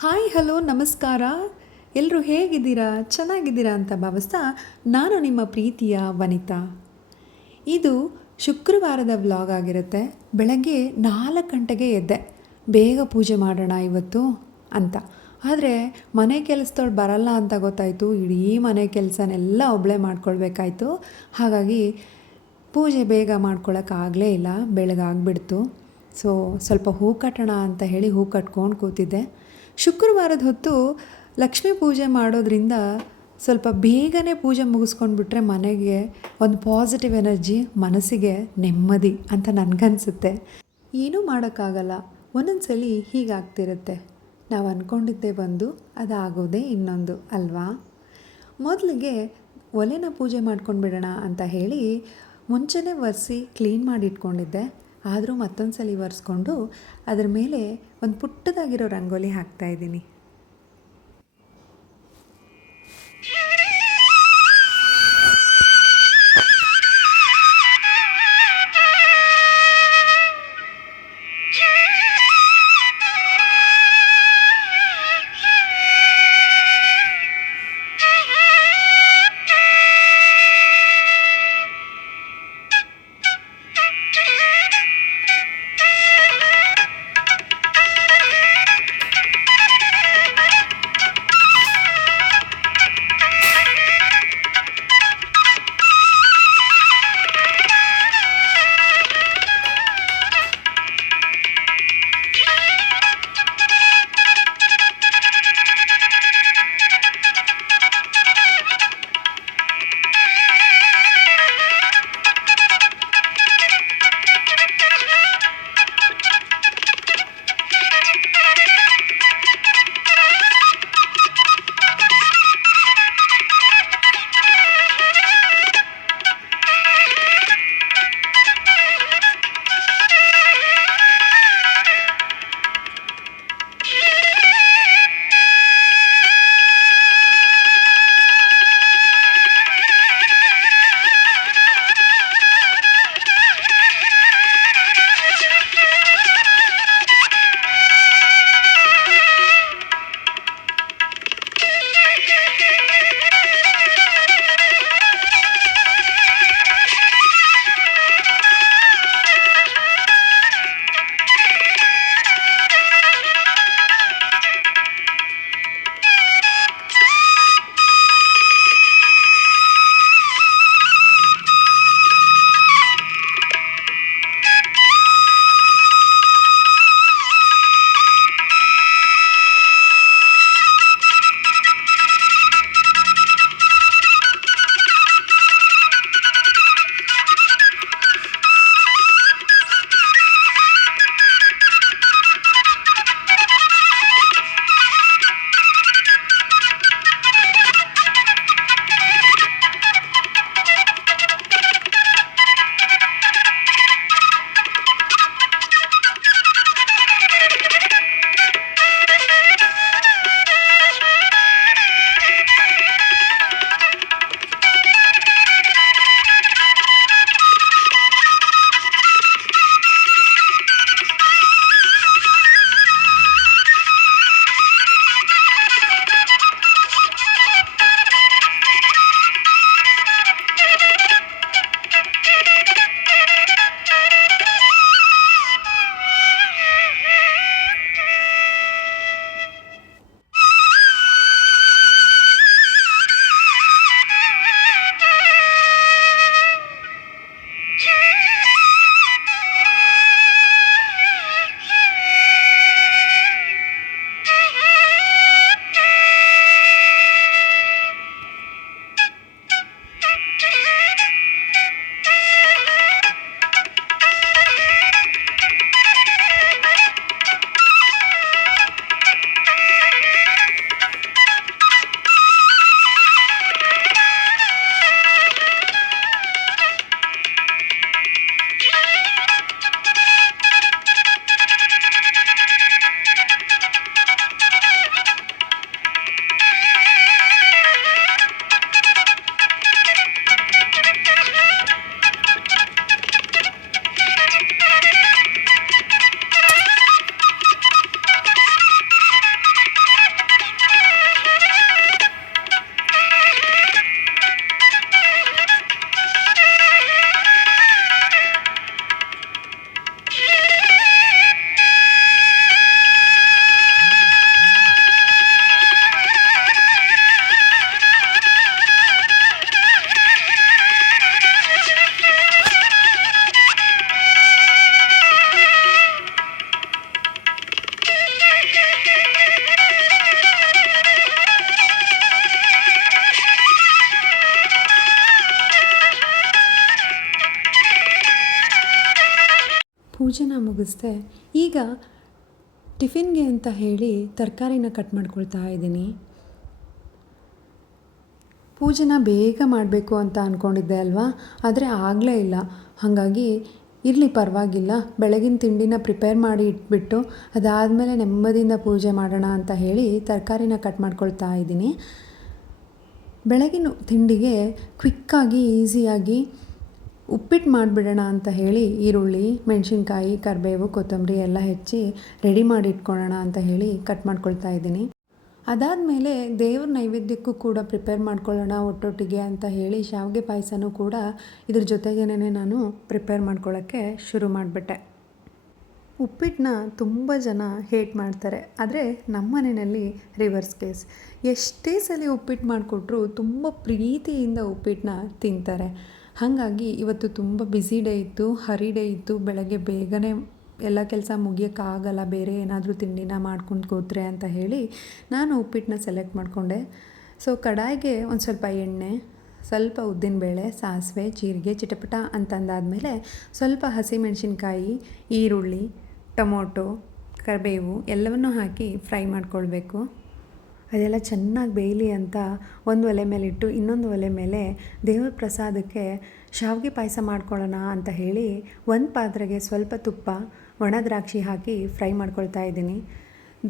Hi hello ನಮಸ್ಕಾರ. ಎಲ್ಲರೂ ಹೇಗಿದ್ದೀರಾ? ಚೆನ್ನಾಗಿದ್ದೀರಾ ಅಂತ ಭಾವಿಸ್ತಾ ನಾನು ನಿಮ್ಮ ಪ್ರೀತಿಯ ವನಿತಾ. ಇದು ಶುಕ್ರವಾರದ ವ್ಲಾಗ್ ಆಗಿರುತ್ತೆ. ಬೆಳಗ್ಗೆ 4 ಗಂಟೆಗೆ ಎದ್ದೆ, ಬೇಗ ಪೂಜೆ ಮಾಡೋಣ ಇವತ್ತು ಅಂತ. ಆದರೆ ಮನೆ ಕೆಲಸದವ್ಳು ಬರಲ್ಲ ಅಂತ ಗೊತ್ತಾಯಿತು. ಇಡೀ ಮನೆ ಕೆಲಸನೆಲ್ಲ ಒಬ್ಬಳೇ ಮಾಡ್ಕೊಳ್ಬೇಕಾಯ್ತು. ಹಾಗಾಗಿ ಪೂಜೆ ಬೇಗ ಮಾಡ್ಕೊಳಕ್ಕಾಗಲೇ ಇಲ್ಲ, ಬೆಳಗಾಗ್ಬಿಡ್ತು. ಸೊ ಸ್ವಲ್ಪ ಹೂ ಕಟ್ಟೋಣ ಅಂತ ಹೇಳಿ ಹೂ ಕಟ್ಕೊಂಡು ಕೂತಿದ್ದೆ. ಶುಕ್ರವಾರದ ಹೊತ್ತು ಲಕ್ಷ್ಮೀ ಪೂಜೆ ಮಾಡೋದ್ರಿಂದ ಸ್ವಲ್ಪ ಬೇಗನೆ ಪೂಜೆ ಮುಗಿಸ್ಕೊಂಡ್ಬಿಟ್ರೆ ಮನೆಗೆ ಒಂದು ಪಾಸಿಟಿವ್ ಎನರ್ಜಿ, ಮನಸ್ಸಿಗೆ ನೆಮ್ಮದಿ ಅಂತ ನನಗನ್ಸುತ್ತೆ. ಏನೂ ಮಾಡೋಕ್ಕಾಗಲ್ಲ, ಒಂದೊಂದು ಸಲ ಹೀಗಾಗ್ತಿರುತ್ತೆ. ನಾವು ಅಂದ್ಕೊಂಡಿದ್ದೇ ಒಂದು, ಅದಾಗೋದೇ ಇನ್ನೊಂದು ಅಲ್ವಾ? ಮೊದಲಿಗೆ ಒಲೆನ ಪೂಜೆ ಮಾಡ್ಕೊಂಡು ಬಿಡೋಣ ಅಂತ ಹೇಳಿ ಮುಂಚೆನೇ ಒರೆಸಿ ಕ್ಲೀನ್ ಮಾಡಿ ಇಟ್ಕೊಂಡಿದ್ದೆ. ಆದರೂ ಮತ್ತೊಂದು ಸಲ ಒರೆಸ್ಕೊಂಡು ಅದ್ರ ಮೇಲೆ ಒಂದು ಪುಟ್ಟದಾಗಿರೋ ರಂಗೋಲಿ ಹಾಕ್ತಾಯಿದ್ದೀನಿ. ಪೂಜೆನ ಮುಗಿಸ್ದೆ. ಈಗ ಟಿಫಿನ್ಗೆ ಅಂತ ಹೇಳಿ ತರಕಾರಿನ ಕಟ್ ಮಾಡ್ಕೊಳ್ತಾ ಇದ್ದೀನಿ. ಪೂಜೆನ ಬೇಗ ಮಾಡಬೇಕು ಅಂತ ಅಂದ್ಕೊಂಡಿದ್ದೆ ಅಲ್ವಾ, ಆದರೆ ಆಗಲೇ ಇಲ್ಲ. ಹಾಗಾಗಿ ಇರಲಿ ಪರವಾಗಿಲ್ಲ, ಬೆಳಗಿನ ತಿಂಡಿನ ಪ್ರಿಪೇರ್ ಮಾಡಿ ಇಟ್ಬಿಟ್ಟು ಅದಾದಮೇಲೆ ನೆಮ್ಮದಿಯಿಂದ ಪೂಜೆ ಮಾಡೋಣ ಅಂತ ಹೇಳಿ ತರಕಾರಿನ ಕಟ್ ಮಾಡ್ಕೊಳ್ತಾ ಇದ್ದೀನಿ. ಬೆಳಗಿನ ತಿಂಡಿಗೆ ಕ್ವಿಕ್ಕಾಗಿ ಈಸಿಯಾಗಿ ಉಪ್ಪಿಟ್ಟು ಮಾಡಿಬಿಡೋಣ ಅಂತ ಹೇಳಿ ಈರುಳ್ಳಿ, ಮೆಣಸಿನ್ಕಾಯಿ, ಕರಿಬೇವು, ಕೊತ್ತಂಬರಿ ಎಲ್ಲ ಹೆಚ್ಚಿ ರೆಡಿ ಮಾಡಿ ಇಟ್ಕೊಳ್ಳೋಣ ಅಂತ ಹೇಳಿ ಕಟ್ ಮಾಡ್ಕೊಳ್ತಾ ಇದ್ದೀನಿ. ಅದಾದಮೇಲೆ ದೇವ್ರ ನೈವೇದ್ಯಕ್ಕೂ ಕೂಡ ಪ್ರಿಪೇರ್ ಮಾಡ್ಕೊಳ್ಳೋಣ ಒಟ್ಟೊಟ್ಟಿಗೆ ಅಂತ ಹೇಳಿ ಶಾವಿಗೆ ಪಾಯಸನೂ ಕೂಡ ಇದ್ರ ಜೊತೆಗೇನೆ ನಾನು ಪ್ರಿಪೇರ್ ಮಾಡ್ಕೊಳ್ಳೋಕ್ಕೆ ಶುರು ಮಾಡಿಬಿಟ್ಟೆ. ಉಪ್ಪಿಟ್ಟನ್ನ ತುಂಬ ಜನ ಹೇಟ್ ಮಾಡ್ತಾರೆ, ಆದರೆ ನಮ್ಮ ಮನೆಯಲ್ಲಿ ರಿವರ್ಸ್ ಕೇಸ್. ಎಷ್ಟೇ ಸಲ ಉಪ್ಪಿಟ್ಟು ಮಾಡಿಕೊಟ್ರು ತುಂಬ ಪ್ರೀತಿಯಿಂದ ಉಪ್ಪಿಟ್ಟನ್ನ ತಿಂತಾರೆ. ಹಾಗಾಗಿ ಇವತ್ತು ತುಂಬ ಬ್ಯುಸಿ ಡೇ ಇತ್ತು, ಹರಿ ಡೇ ಇತ್ತು. ಬೆಳಗ್ಗೆ ಬೇಗನೆ ಎಲ್ಲ ಕೆಲಸ ಮುಗಿಯೋಕ್ಕಾಗಲ್ಲ, ಬೇರೆ ಏನಾದರೂ ತಿಂಡಿನ ಮಾಡ್ಕೊಂಡು ಕೂತ್ರೆ ಅಂತ ಹೇಳಿ ನಾನು ಉಪ್ಪಿಟ್ಟನ್ನ ಸೆಲೆಕ್ಟ್ ಮಾಡಿಕೊಂಡೆ. ಸೊ ಕಡಾಯಿಗೆ ಒಂದು ಸ್ವಲ್ಪ ಎಣ್ಣೆ, ಸ್ವಲ್ಪ ಉದ್ದಿನಬೇಳೆ, ಸಾಸಿವೆ, ಜೀರಿಗೆ ಚಿಟಪಟ ಅಂತಂದಾದಮೇಲೆ ಸ್ವಲ್ಪ ಹಸಿಮೆಣಸಿನ್ಕಾಯಿ, ಈರುಳ್ಳಿ, ಟೊಮೊಟೊ, ಕರಿಬೇವು ಎಲ್ಲವನ್ನೂ ಹಾಕಿ ಫ್ರೈ ಮಾಡ್ಕೊಳ್ಬೇಕು. ಅದೆಲ್ಲ ಚೆನ್ನಾಗಿ ಬೇಯಲಿ ಅಂತ ಒಂದು ಒಲೆ ಮೇಲಿಟ್ಟು ಇನ್ನೊಂದು ಒಲೆ ಮೇಲೆ ದೇವ್ರ ಪ್ರಸಾದಕ್ಕೆ ಶಾವಿಗೆ ಪಾಯಸ ಮಾಡ್ಕೊಳ್ಳೋಣ ಅಂತ ಹೇಳಿ ಒಂದು ಪಾತ್ರೆಗೆ ಸ್ವಲ್ಪ ತುಪ್ಪ, ಒಣ ದ್ರಾಕ್ಷಿ ಹಾಕಿ ಫ್ರೈ ಮಾಡ್ಕೊಳ್ತಾ ಇದ್ದೀನಿ.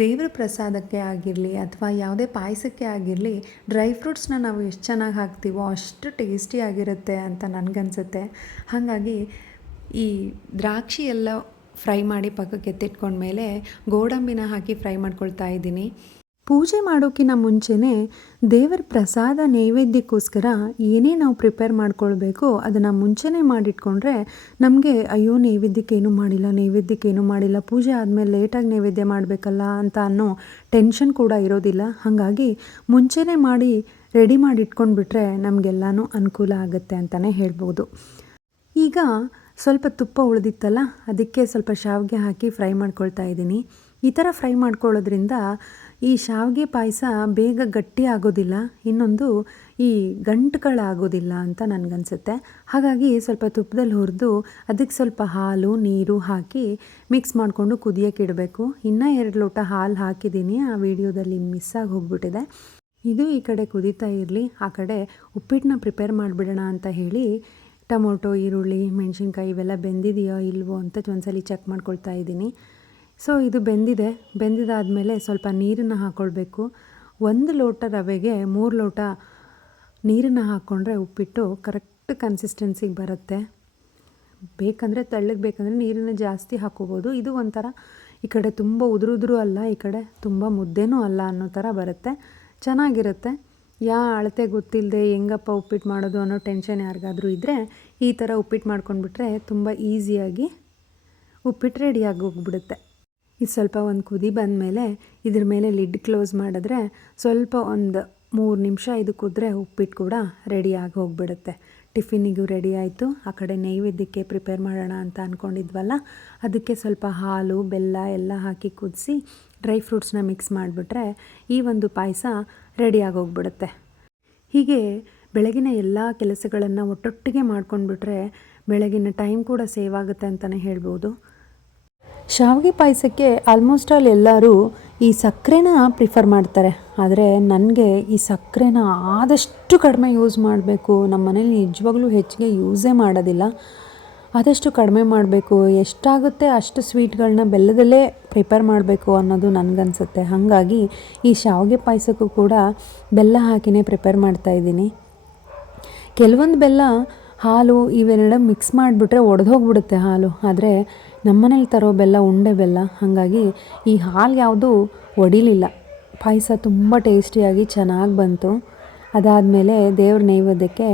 ದೇವ್ರ ಪ್ರಸಾದಕ್ಕೆ ಆಗಿರಲಿ ಅಥವಾ ಯಾವುದೇ ಪಾಯಸಕ್ಕೆ ಆಗಿರಲಿ ಡ್ರೈ ಫ್ರೂಟ್ಸ್ನ ನಾವು ಎಷ್ಟು ಚೆನ್ನಾಗಿ ಹಾಕ್ತೀವೋ ಅಷ್ಟು ಟೇಸ್ಟಿಯಾಗಿರುತ್ತೆ ಅಂತ ನನಗನ್ಸುತ್ತೆ. ಹಾಗಾಗಿ ಈ ದ್ರಾಕ್ಷಿ ಎಲ್ಲ ಫ್ರೈ ಮಾಡಿ ಪಕ್ಕಕ್ಕೆ ಎತ್ತಿಟ್ಕೊಂಡ್ಮೇಲೆ ಗೋಡಂಬಿನ ಹಾಕಿ ಫ್ರೈ ಮಾಡ್ಕೊಳ್ತಾ ಇದ್ದೀನಿ. ಪೂಜೆ ಮಾಡೋಕ್ಕಿಂತ ಮುಂಚೆನೇ ದೇವರ ಪ್ರಸಾದ ನೈವೇದ್ಯಕ್ಕೋಸ್ಕರ ಏನೇ ನಾವು ಪ್ರಿಪೇರ್ ಮಾಡ್ಕೊಳ್ಬೇಕು ಅದನ್ನು ಮುಂಚೆನೇ ಮಾಡಿಟ್ಕೊಂಡ್ರೆ ನಮಗೆ ಅಯ್ಯೋ ನೈವೇದ್ಯಕ್ಕೇನು ಮಾಡಿಲ್ಲ, ಪೂಜೆ ಆದಮೇಲೆ ಲೇಟಾಗಿ ನೈವೇದ್ಯ ಮಾಡಬೇಕಲ್ಲ ಅಂತ ಅನ್ನೋ ಟೆನ್ಷನ್ ಕೂಡ ಇರೋದಿಲ್ಲ. ಹಾಗಾಗಿ ಮುಂಚೆನೇ ಮಾಡಿ ರೆಡಿ ಮಾಡಿ ಇಟ್ಕೊಂಡ್ಬಿಟ್ರೆ ನಮಗೆಲ್ಲನೂ ಅನುಕೂಲ ಆಗುತ್ತೆ ಅಂತಲೇ ಹೇಳ್ಬೋದು. ಈಗ ಸ್ವಲ್ಪ ತುಪ್ಪ ಉಳಿದಿತ್ತಲ್ಲ, ಅದಕ್ಕೆ ಸ್ವಲ್ಪ ಶಾವಿಗೆ ಹಾಕಿ ಫ್ರೈ ಮಾಡ್ಕೊಳ್ತಾ ಇದ್ದೀನಿ. ಈ ಥರ ಫ್ರೈ ಮಾಡ್ಕೊಳ್ಳೋದ್ರಿಂದ ಈ ಶಾವಿಗೆ ಪಾಯಸ ಬೇಗ ಗಟ್ಟಿ ಆಗೋದಿಲ್ಲ, ಇನ್ನೊಂದು ಈ ಗಂಟುಗಳಾಗೋದಿಲ್ಲ ಅಂತ ನನಗನ್ಸುತ್ತೆ. ಹಾಗಾಗಿ ಸ್ವಲ್ಪ ತುಪ್ಪದಲ್ಲಿ ಹುರಿದು ಅದಕ್ಕೆ ಸ್ವಲ್ಪ ಹಾಲು, ನೀರು ಹಾಕಿ ಮಿಕ್ಸ್ ಮಾಡಿಕೊಂಡು ಕುದಿಯೋಕೆ ಇಡಬೇಕು. ಇನ್ನೂ 2 ಲೋಟ ಹಾಲು ಹಾಕಿದ್ದೀನಿ, ಆ ವಿಡಿಯೋದಲ್ಲಿ ಮಿಸ್ಸಾಗಿ ಹೋಗ್ಬಿಟ್ಟಿದೆ. ಇದು ಈ ಕಡೆ ಕುದೀತಾ ಇರಲಿ, ಆ ಕಡೆ ಉಪ್ಪಿಟ್ಟನ್ನ ಪ್ರಿಪೇರ್ ಮಾಡಿಬಿಡೋಣ ಅಂತ ಹೇಳಿ ಟೊಮೊಟೊ, ಈರುಳ್ಳಿ, ಮೆಣಸಿನ್ಕಾಯಿ ಇವೆಲ್ಲ ಬೆಂದಿದೆಯೋ ಇಲ್ವೋ ಅಂತ ಒಂದ್ಸಲಿ ಚೆಕ್ ಮಾಡ್ಕೊಳ್ತಾ ಇದ್ದೀನಿ. ಸೊ ಇದು ಬೆಂದಿದಾದಮೇಲೆ ಸ್ವಲ್ಪ ನೀರನ್ನು ಹಾಕ್ಕೊಳ್ಬೇಕು. 1 ಲೋಟ ರವೆಗೆ 3 ಲೋಟ ನೀರನ್ನು ಹಾಕ್ಕೊಂಡ್ರೆ ಉಪ್ಪಿಟ್ಟು ಕರೆಕ್ಟ್ ಕನ್ಸಿಸ್ಟೆನ್ಸಿಗೆ ಬರುತ್ತೆ. ಬೇಕಂದರೆ ತೆಳ್ಳಗೆ ಬೇಕಂದರೆ ನೀರನ್ನು ಜಾಸ್ತಿ ಹಾಕ್ಕೋಬೋದು. ಇದು ಒಂಥರ ಈ ಕಡೆ ತುಂಬ ಉದುರು ಅಲ್ಲ, ಈ ಕಡೆ ತುಂಬ ಮುದ್ದೆನೂ ಅಲ್ಲ ಅನ್ನೋ ಥರ ಬರುತ್ತೆ, ಚೆನ್ನಾಗಿರುತ್ತೆ. ಅಳತೆ ಗೊತ್ತಿಲ್ಲದೆ ಹೆಂಗಪ್ಪ ಉಪ್ಪಿಟ್ಟು ಮಾಡೋದು ಅನ್ನೋ ಟೆನ್ಷನ್ ಯಾರಿಗಾದರೂ ಇದ್ದರೆ ಈ ಥರ ಉಪ್ಪಿಟ್ಟು ಮಾಡ್ಕೊಂಡ್ಬಿಟ್ರೆ ತುಂಬ ಈಸಿಯಾಗಿ ಉಪ್ಪಿಟ್ಟು ರೆಡಿಯಾಗಿ ಹೋಗ್ಬಿಡುತ್ತೆ. ಇದು ಸ್ವಲ್ಪ ಒಂದು ಕುದಿ ಬಂದಮೇಲೆ ಇದ್ರ ಮೇಲೆ ಲಿಡ್ ಕ್ಲೋಸ್ ಮಾಡಿದ್ರೆ ಸ್ವಲ್ಪ ಒಂದು 3 ನಿಮಿಷ ಇದು ಕುದ್ರೆ ಉಪ್ಪಿಟ್ಟು ಕೂಡ ರೆಡಿಯಾಗಿ ಹೋಗ್ಬಿಡುತ್ತೆ. ಟಿಫಿನಿಗೂ ರೆಡಿ ಆಯಿತು. ಆ ಕಡೆ ನೈವೇದ್ಯಕ್ಕೆ ಪ್ರಿಪೇರ್ ಮಾಡೋಣ ಅಂತ ಅಂದ್ಕೊಂಡಿದ್ವಲ್ಲ, ಅದಕ್ಕೆ ಸ್ವಲ್ಪ ಹಾಲು, ಬೆಲ್ಲ ಎಲ್ಲ ಹಾಕಿ ಕುದಿಸಿ ಡ್ರೈ ಫ್ರೂಟ್ಸ್ನ ಮಿಕ್ಸ್ ಮಾಡಿಬಿಟ್ರೆ ಈ ಒಂದು ಪಾಯಸ ರೆಡಿಯಾಗಿ ಹೋಗ್ಬಿಡುತ್ತೆ. ಹೀಗೆ ಬೆಳಗಿನ ಎಲ್ಲ ಕೆಲಸಗಳನ್ನು ಒಟ್ಟೊಟ್ಟಿಗೆ ಮಾಡ್ಕೊಂಡ್ಬಿಟ್ರೆ ಬೆಳಗಿನ ಟೈಮ್ ಕೂಡ ಸೇವ್ ಆಗುತ್ತೆ ಅಂತಲೇ ಹೇಳ್ಬೋದು. ಶಾವಿಗೆ ಪಾಯಸಕ್ಕೆ ಆಲ್ಮೋಸ್ಟ್ ಆಲ್ ಎಲ್ಲರೂ ಈ ಸಕ್ಕರೆನ ಪ್ರಿಫರ್ ಮಾಡ್ತಾರೆ, ಆದರೆ ನನಗೆ ಈ ಸಕ್ಕರೆನ ಆದಷ್ಟು ಕಡಿಮೆ ಯೂಸ್ ಮಾಡಬೇಕು. ನಮ್ಮ ಮನೇಲಿ ನಿಜವಾಗ್ಲೂ ಹೆಚ್ಚಿಗೆ ಯೂಸೇ ಮಾಡೋದಿಲ್ಲ, ಆದಷ್ಟು ಕಡಿಮೆ ಮಾಡಬೇಕು. ಎಷ್ಟಾಗುತ್ತೆ ಅಷ್ಟು ಸ್ವೀಟ್ಗಳನ್ನ ಬೆಲ್ಲದಲ್ಲೇ ಪ್ರಿಪೇರ್ ಮಾಡಬೇಕು ಅನ್ನೋದು ನನಗನ್ಸುತ್ತೆ. ಹಾಗಾಗಿ ಈ ಶಾವಿಗೆ ಪಾಯಸಕ್ಕೂ ಕೂಡ ಬೆಲ್ಲ ಹಾಕಿನೇ ಪ್ರಿಪೇರ್ ಮಾಡ್ತಾಯಿದ್ದೀನಿ. ಕೆಲವೊಂದು ಬೆಲ್ಲ ಹಾಲು ಇವೆರಡು ಮಿಕ್ಸ್ ಮಾಡಿಬಿಟ್ರೆ ಒಡೆದೋಗ್ಬಿಡುತ್ತೆ ಹಾಲು, ಆದರೆ ನಮ್ಮನೇಲಿ ತರೋ ಬೆಲ್ಲ ಉಂಡೆ ಬೆಲ್ಲ, ಹಾಗಾಗಿ ಈ ಹಾಲು ಯಾವುದೂ ಒಡಿಲಿಲ್ಲ. ಪಾಯಸ ತುಂಬ ಟೇಸ್ಟಿಯಾಗಿ ಚೆನ್ನಾಗಿ ಬಂತು. ಅದಾದಮೇಲೆ ದೇವ್ರ ನೈವೇದ್ಯಕ್ಕೆ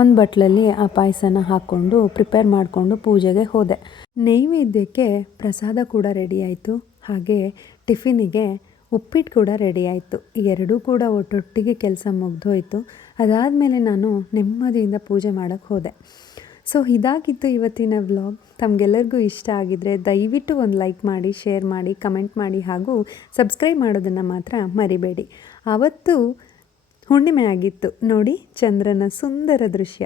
ಒಂದು ಬಟ್ಲಲ್ಲಿ ಆ ಪಾಯಸನ ಹಾಕ್ಕೊಂಡು ಪ್ರಿಪೇರ್ ಮಾಡಿಕೊಂಡು ಪೂಜೆಗೆ ಹೋದೆ. ನೈವೇದ್ಯಕ್ಕೆ ಪ್ರಸಾದ ಕೂಡ ರೆಡಿ ಆಯಿತು, ಹಾಗೆ ಟಿಫಿನಿಗೆ ಉಪ್ಪಿಟ್ಟು ಕೂಡ ರೆಡಿ ಆಯಿತು. ಎರಡೂ ಕೂಡ ಒಟ್ಟೊಟ್ಟಿಗೆ ಕೆಲಸ ಮುಗ್ದೋಯ್ತು. ಅದಾದಮೇಲೆ ನಾನು ನೆಮ್ಮದಿಯಿಂದ ಪೂಜೆ ಮಾಡೋಕ್ಕೆ ಹೋದೆ. ಸೊ ಇದಾಗಿತ್ತು ಇವತ್ತಿನ ವ್ಲಾಗ್. ತಮಗೆಲ್ಲರಿಗೂ ಇಷ್ಟ ಆಗಿದ್ದರೆ ದಯವಿಟ್ಟು ಒಂದು ಲೈಕ್ ಮಾಡಿ, ಶೇರ್ ಮಾಡಿ, ಕಮೆಂಟ್ ಮಾಡಿ ಹಾಗೂ ಸಬ್ಸ್ಕ್ರೈಬ್ ಮಾಡೋದನ್ನು ಮಾತ್ರ ಮರಿಬೇಡಿ. ಆವತ್ತು ಹುಣ್ಣಿಮೆ ಆಗಿತ್ತು ನೋಡಿ, ಚಂದ್ರನ ಸುಂದರ ದೃಶ್ಯ.